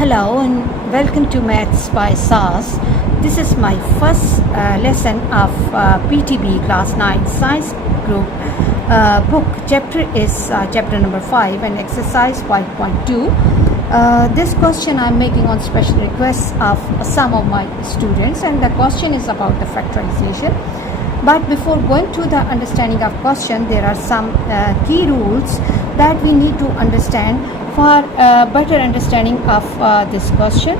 Hello and welcome to Maths by SAS. This is my first lesson of PTB Class 9 Science Group book. Chapter is chapter number 5 and exercise 5.2. This question I'm making on special request of some of my students, and the question is about the factorization. But before going to the understanding of question, there are some key rules that we need to understand for better understanding of this question.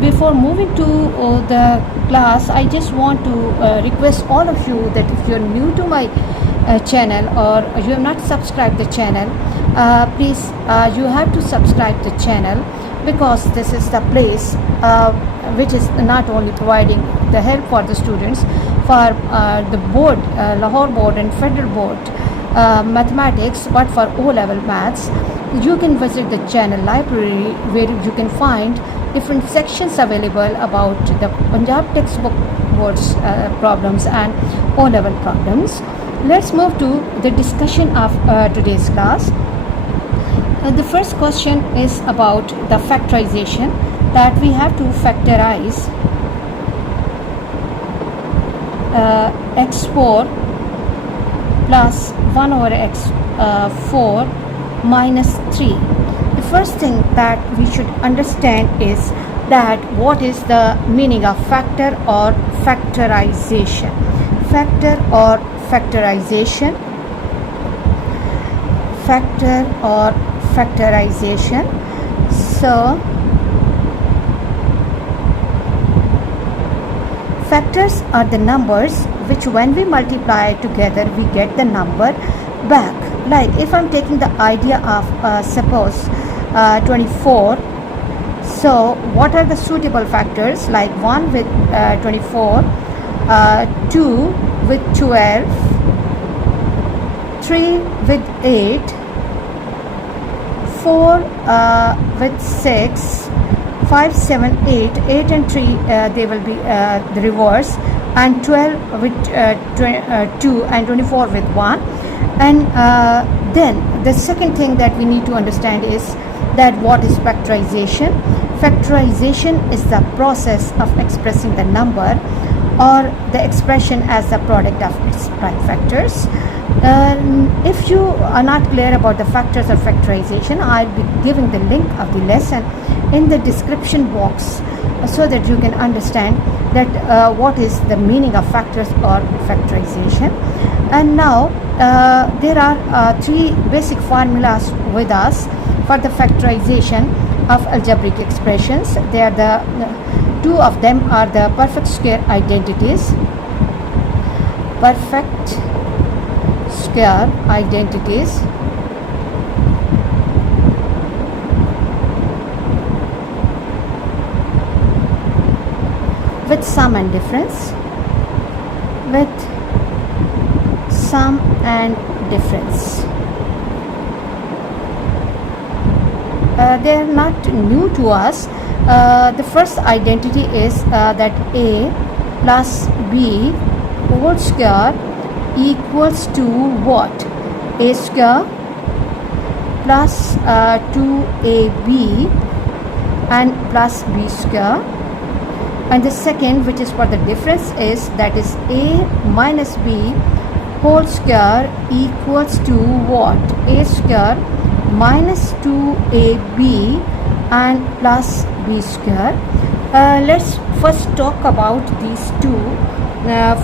Before moving to the class, I just want to request all of you that if you're new to my channel or you have not subscribed the channel, please you have to subscribe the channel, because this is the place which is not only providing the help for the students for the board, Lahore board and federal board mathematics, but for O-level maths. You can visit the channel library where you can find different sections available about the Punjab textbook boards problems and O-level problems. Let's move to the discussion of today's class. The first question is about the factorization, that we have to factorize x4 plus 1 over x4 minus 3. The first thing that we should understand is that what is the meaning of factor or factorization. Factor or factorization. Factor or factorization. So factors are the numbers which, when we multiply together, we get the number back. Like if I'm taking the idea of suppose 24, so what are the suitable factors? Like 1 with 24, 2 with 12, 3 with 8, 4 with 6, 5, 7, 8 and 3 they will be the reverse, and 12 with 2 and 24 with 1. And then the second thing that we need to understand is that what is factorization. Factorization is the process of expressing the number or the expression as the product of its prime factors. If you are not clear about the factors of factorization, I'll be giving the link of the lesson in the description box so that you can understand that what is the meaning of factors or factorization. And now there are three basic formulas with us for the factorization of algebraic expressions. They are the two of them are the perfect square identities. Perfect square identities with sum and difference. With sum and difference. They are not new to us. The first identity is that a plus b whole square equals to what? A square plus 2ab and plus b square. And the second, which is for the difference, is that is a minus b whole square equals to what? A square minus 2ab and plus b square. Let's first talk about these two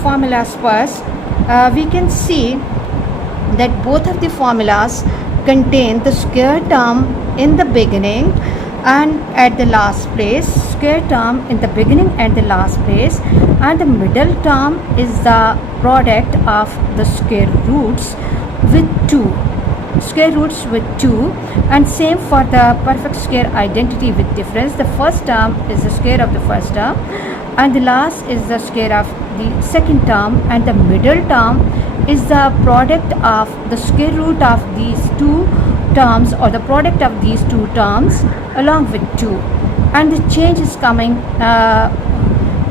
formulas first. We can see that both of the formulas contain the square term in the beginning and at the last place. Square term in the beginning and the last place, and the middle term is the product of the square roots with 2. Square roots with 2. And same for the perfect square identity with difference. The first term is the square of the first term and the last is the square of the second term, and the middle term is the product of the square root of these two terms or the product of these two terms along with 2. And the change is coming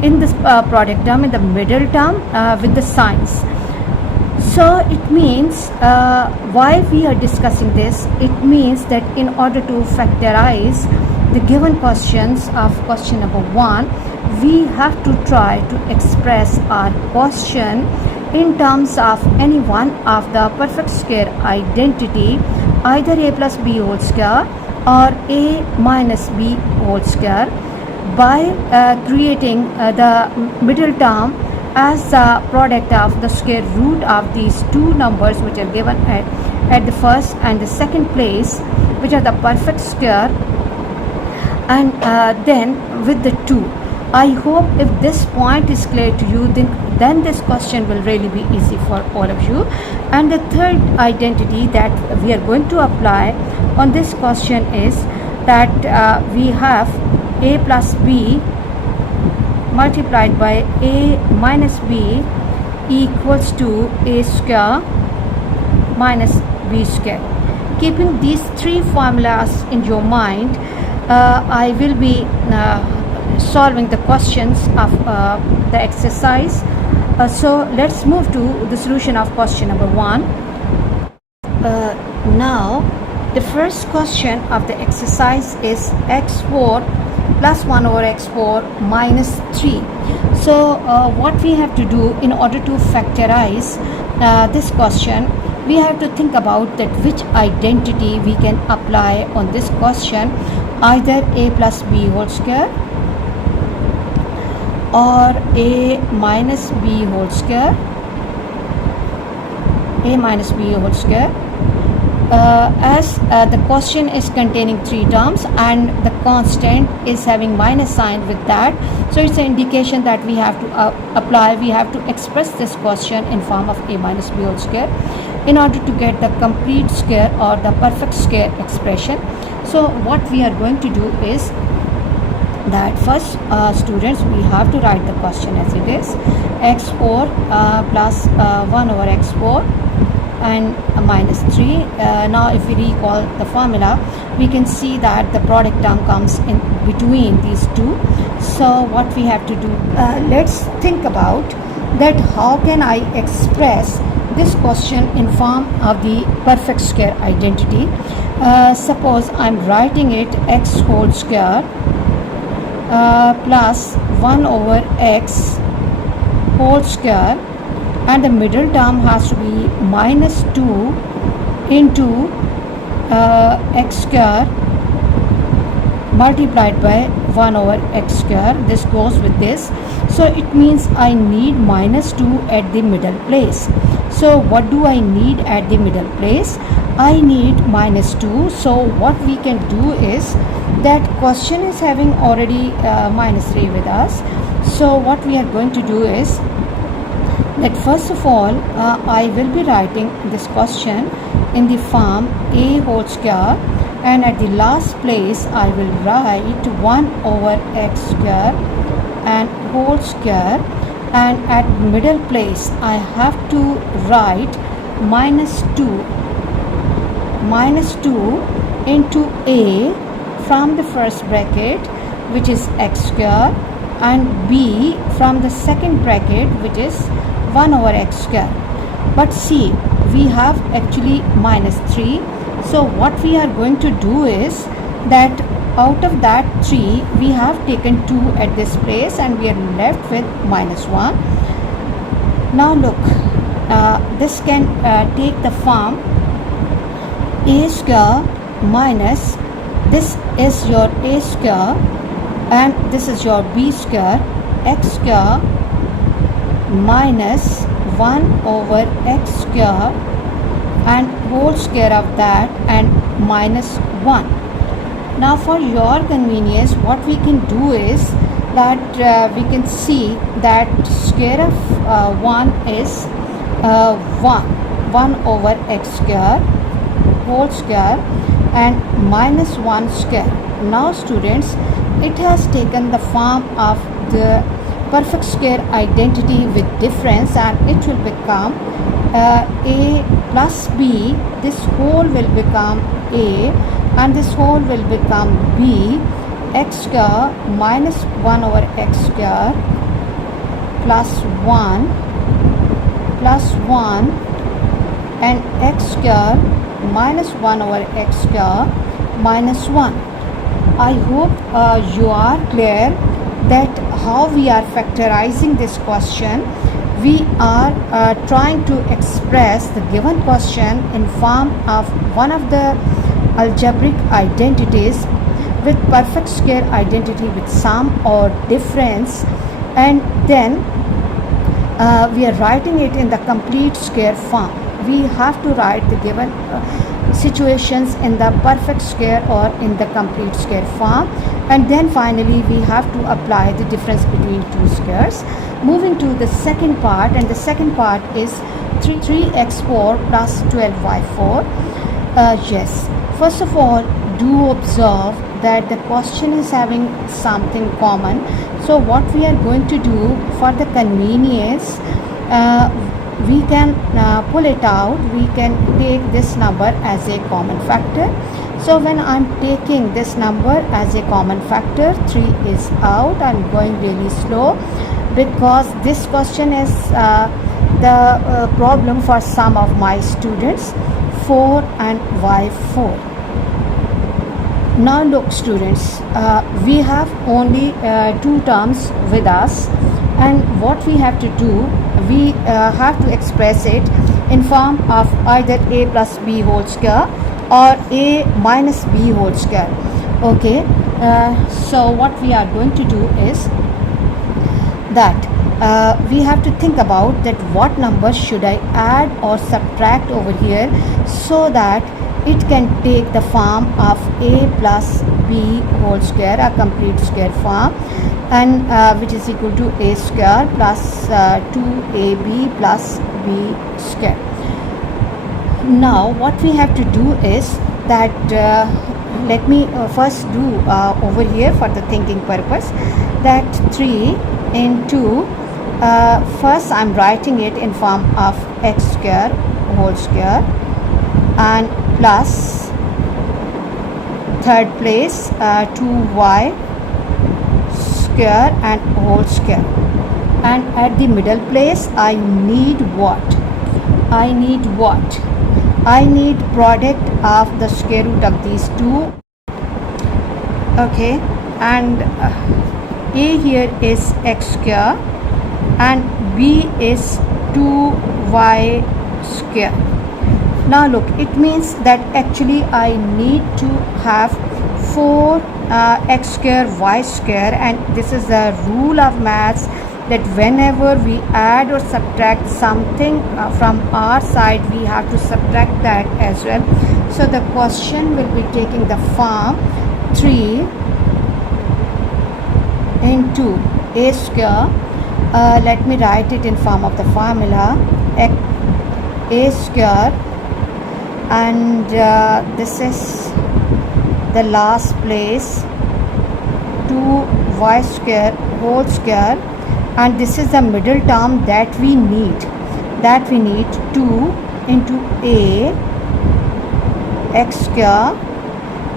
in this product term in the middle term with the signs. So it means why we are discussing this. It means that in order to factorize the given questions of question number 1, we have to try to express our question in terms of any one of the perfect square identity, either a plus b whole square or a minus b whole square, by creating the middle term as the product of the square root of these two numbers which are given at the first and the second place, which are the perfect square, and then with the 2. I hope if this point is clear to you, then this question will really be easy for all of you. And the third identity that we are going to apply on this question is that we have a plus b multiplied by a minus b equals to a square minus b square. Keeping these three formulas in your mind, I will be solving the questions of the exercise. So let's move to the solution of question number 1. Now the first question of the exercise is x4 plus 1 over x4 minus 3. So what we have to do in order to factorize this question, we have to think about that which identity we can apply on this question, either a plus b whole square or a minus b whole square, as the question is containing three terms and the constant is having minus sign with that, so it's an indication that we have to we have to express this question in form of a minus b whole square in order to get the complete square or the perfect square expression. So what we are going to do is that first, students, we have to write the question as it is: x4 plus 1 over x4 and minus 3. Now if we recall the formula, we can see that the product term comes in between these two. So what we have to do, let's think about that how can I express this question in form of the perfect square identity. Suppose I'm writing it x whole square plus 1 over x whole square, and the middle term has to be minus 2 into x square multiplied by 1 over x square. This goes with this, so it means I need minus 2 at the middle place. So what do I need at the middle place? I need minus 2. So what we can do is that question is having already minus 3 with us. So what we are going to do is that first of all, I will be writing this question in the form a whole square, and at the last place I will write 1 over x square and whole square, and at middle place I have to write minus 2 into a from the first bracket, which is x square, and b from the second bracket, which is 1 over x square. But see, we have actually minus 3. So what we are going to do is that out of that 3 we have taken 2 at this place and we are left with minus 1. Now look, this can take the form a square minus, this is your a square and this is your b square, x square minus 1 over x square and whole square of that and minus 1. Now for your convenience, what we can do is that we can see that square of 1 is 1 over x square whole square and minus 1 square. Now students, it has taken the form of the perfect square identity with difference, and it will become a plus b, this whole will become a and this whole will become b, x square minus 1 over x square plus 1 and x square minus 1 over x square minus 1. I hope you are clear that how we are factorizing this question. We are trying to express the given question in form of one of the algebraic identities with perfect square identity with sum or difference, and then we are writing it in the complete square form. We have to write the given situations in the perfect square or in the complete square form, and then finally we have to apply the difference between two squares. Moving to the second part, and the second part is 3x4 plus 12y4. Yes, first of all, do observe that the question is having something common. So what we are going to do for the convenience, we can pull it out. We can take this number as a common factor. So when I'm taking this number as a common factor, 3 is out. I'm going really slow because this question is the problem for some of my students, 4 and y4. Now look students, we have only two terms with us, and what we have to do, we have to express it in form of either a plus b whole square or a minus b whole square. Okay, so what we are going to do is that we have to think about that what number should I add or subtract over here so that it can take the form of a plus b whole square, a complete square form, and which is equal to a square plus 2ab plus b square. Now what we have to do is that let me first do over here for the thinking purpose, that 3 into first I'm writing it in form of x square whole square and plus third place 2y square and whole square, and at the middle place I need what? I need product of the square root of these two. Okay, and a here is x square and b is 2y square. Now look, it means that actually I need to have 4 x square y square, and this is the rule of maths that whenever we add or subtract something from our side, we have to subtract that as well. So the question will be taking the form 3 into a square. Let me write it in form of the formula, a square, and this is the last place 2y square whole square, and this is the middle term that we need 2 into a x square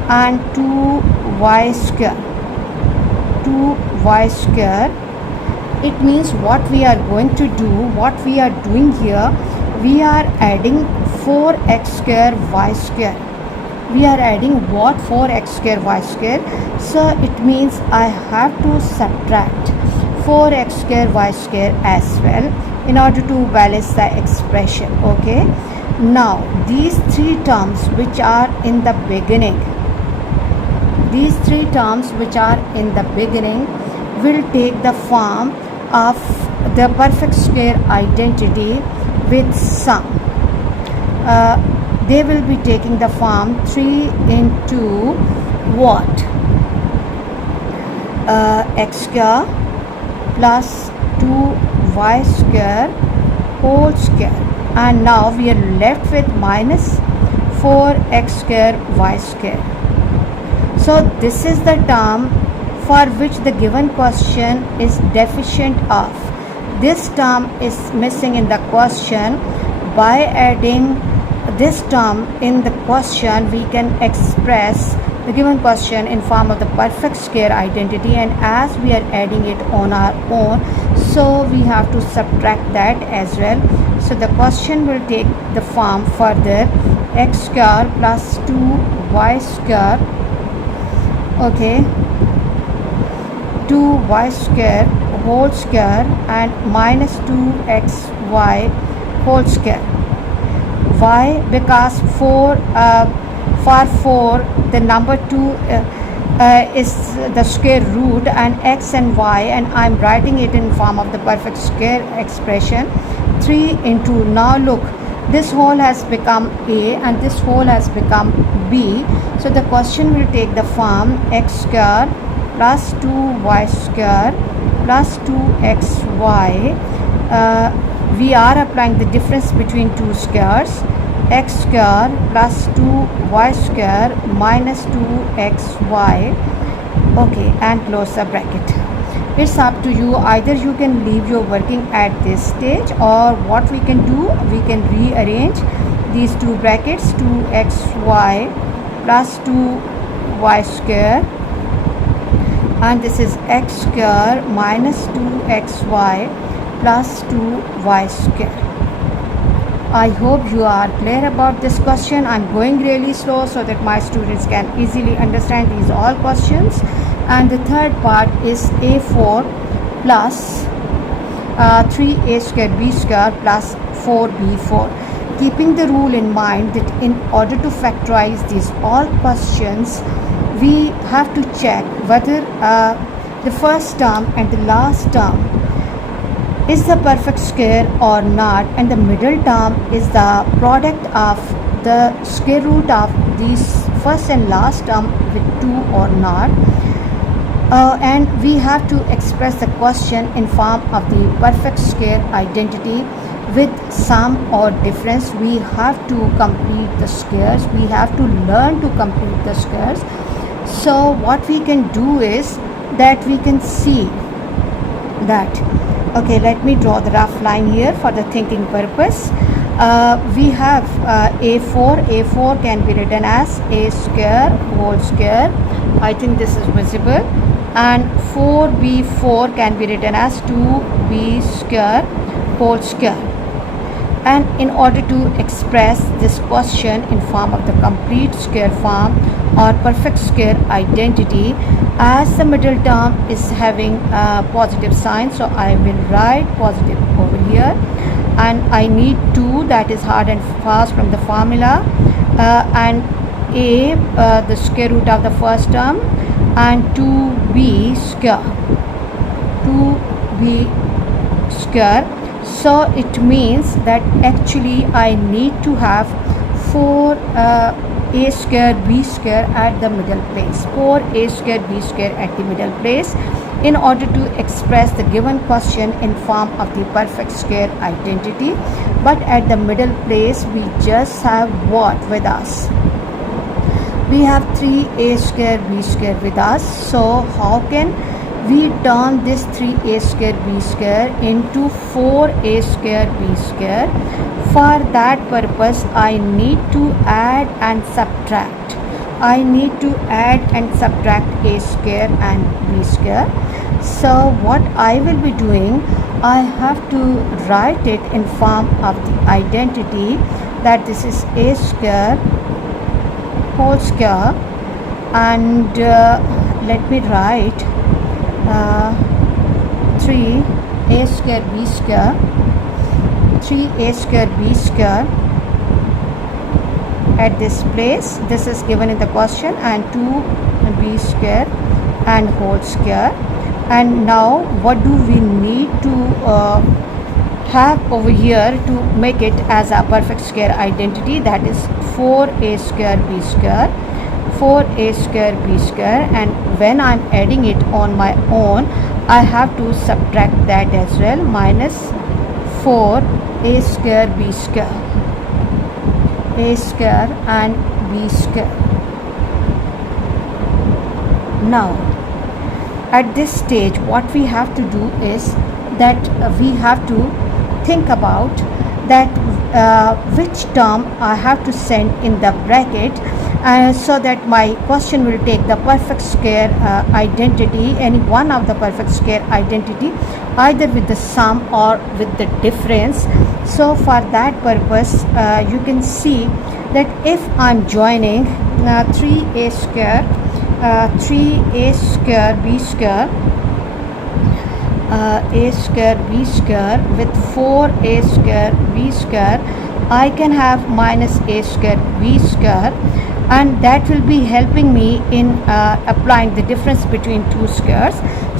and 2y square. It means what we are going to do, what we are doing here, we are adding 4x square y square. We are adding what? 4x square y square. So it means I have to subtract 4x square y square as well in order to balance the expression. Okay, now these three terms which are in the beginning, will take the form of the perfect square identity with sum. They will be taking the form 3 into what? X square plus 2y square whole square, and now we are left with minus 4x square y square. So this is the term for which the given question is deficient of. This term is missing in the question. By adding this term in the question, we can express the given question in form of the perfect square identity, and as we are adding it on our own, so we have to subtract that as well. So the question will take the form further: x square plus 2y square, okay, 2y square whole square and minus 2xy whole square. Why? Because for 4 the number 2 is the square root and x and y, and I'm writing it in form of the perfect square expression. 3 into, now look, this whole has become a and this whole has become b, so the question will take the form x square plus 2y square plus 2xy. We are applying the difference between two squares, x square plus 2y square minus 2xy, okay, and close the bracket. It's up to you, either you can leave your working at this stage, or what we can do, we can rearrange these two brackets, 2xy plus 2y square, and this is x square minus 2xy plus 2y square. I hope you are clear about this question. I'm going really slow so that my students can easily understand these all questions. And the third part is a4 plus 3a square b square plus 4b4. Keeping the rule in mind that in order to factorize these all questions, we have to check whether the first term and the last term is the perfect square or not, and the middle term is the product of the square root of these first and last term with 2 or not. And we have to express the question in form of the perfect square identity with sum or difference. We have to complete the squares, we have to learn to complete the squares. So what we can do is that we can see that, okay, let me draw the rough line here for the thinking purpose. We have a4 can be written as a square whole square, I think this is visible, and 4b4 can be written as 2b square whole square. And in order to express this question in form of the complete square form or perfect square identity, as the middle term is having a positive sign, so I will write positive over here, and I need 2, that is hard and fast from the formula, and a the square root of the first term, and 2b square, 2b square. So it means that actually I need to have 4 a square b square at the middle place, 4 a square b square at the middle place, in order to express the given question in form of the perfect square identity. But at the middle place we just have what with us? We have 3a square b square with us. So how can we turn this 3a square b square into 4a square b square? For that purpose I need to add and subtract. I need to add and subtract a square and b square. So what I will be doing, I have to write it in form of the identity, that this is a square whole square, and let me write 3a square b square, 3a square b square at this place, this is given in the question, and 2b square and whole square. And now what do we need to have over here to make it as a perfect square identity? That is 4a square b square, 4a square b square, and when I'm adding it on my own, I have to subtract that as well, minus 4a square b square, a square and b square. Now at this stage what we have to do is that we have to think about that which term I have to send in the bracket so that my question will take the perfect square identity, any one of the perfect square identity, either with the sum or with the difference. So for that purpose, you can see that if I'm joining 3a square 3a square b square a square b square with 4a square b square, I can have minus a square b square, and that will be helping me in applying the difference between two squares.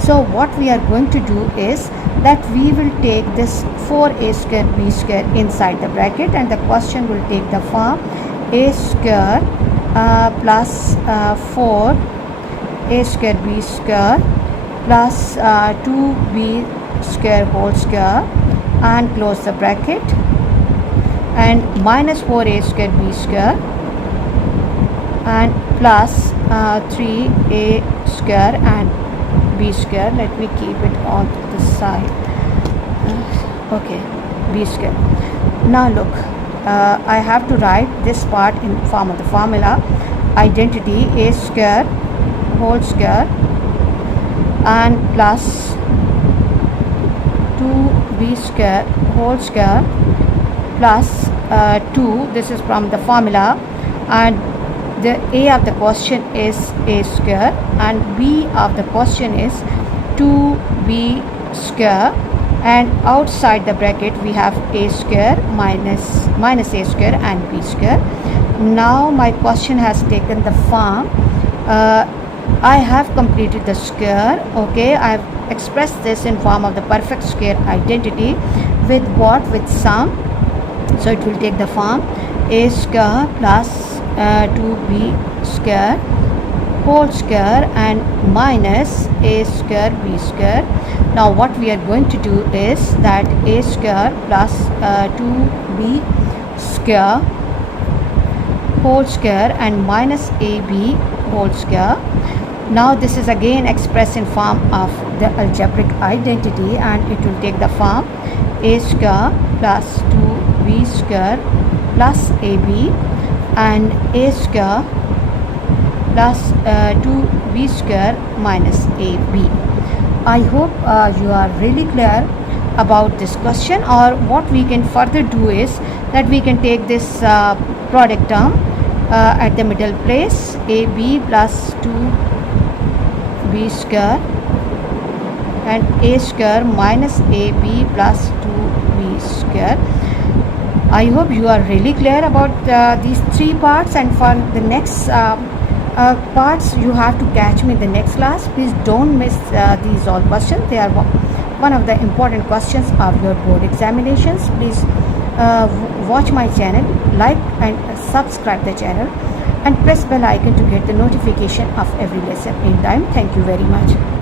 So what we are going to do is that we will take this 4a square b square inside the bracket, and the question will take the form a square plus 4 a square b square plus 2b square whole square, and close the bracket, and minus 4a square b square and plus 3a square and b square. Let me keep it on the side. Okay, b square. Now look, I have to write this part in form of the formula identity a square whole square and plus 2b square whole square plus 2, this is from the formula, and the a of the question is a square and b of the question is 2b square, and outside the bracket we have a square minus a square and b square. Now my question has taken the form, I have completed the square. Okay, I have expressed this in form of the perfect square identity with what? With sum. So it will take the form a square plus 2b square whole square and minus a square b square. Now what we are going to do is that a square plus 2b square whole square and minus ab whole square. Now this is again expressed in form of the algebraic identity, and it will take the form a square plus 2b square plus ab and a square plus 2b square minus ab. I hope you are really clear about this question, or what we can further do is that we can take this product term at the middle place, ab plus 2b square and a square minus ab plus 2b square. I hope you are really clear about these three parts, and for the next parts you have to catch me in the next class. Please don't miss these all questions. They are one of the important questions of your board examinations. Please watch my channel, like and subscribe the channel, and press bell icon to get the notification of every lesson in time. Thank you very much.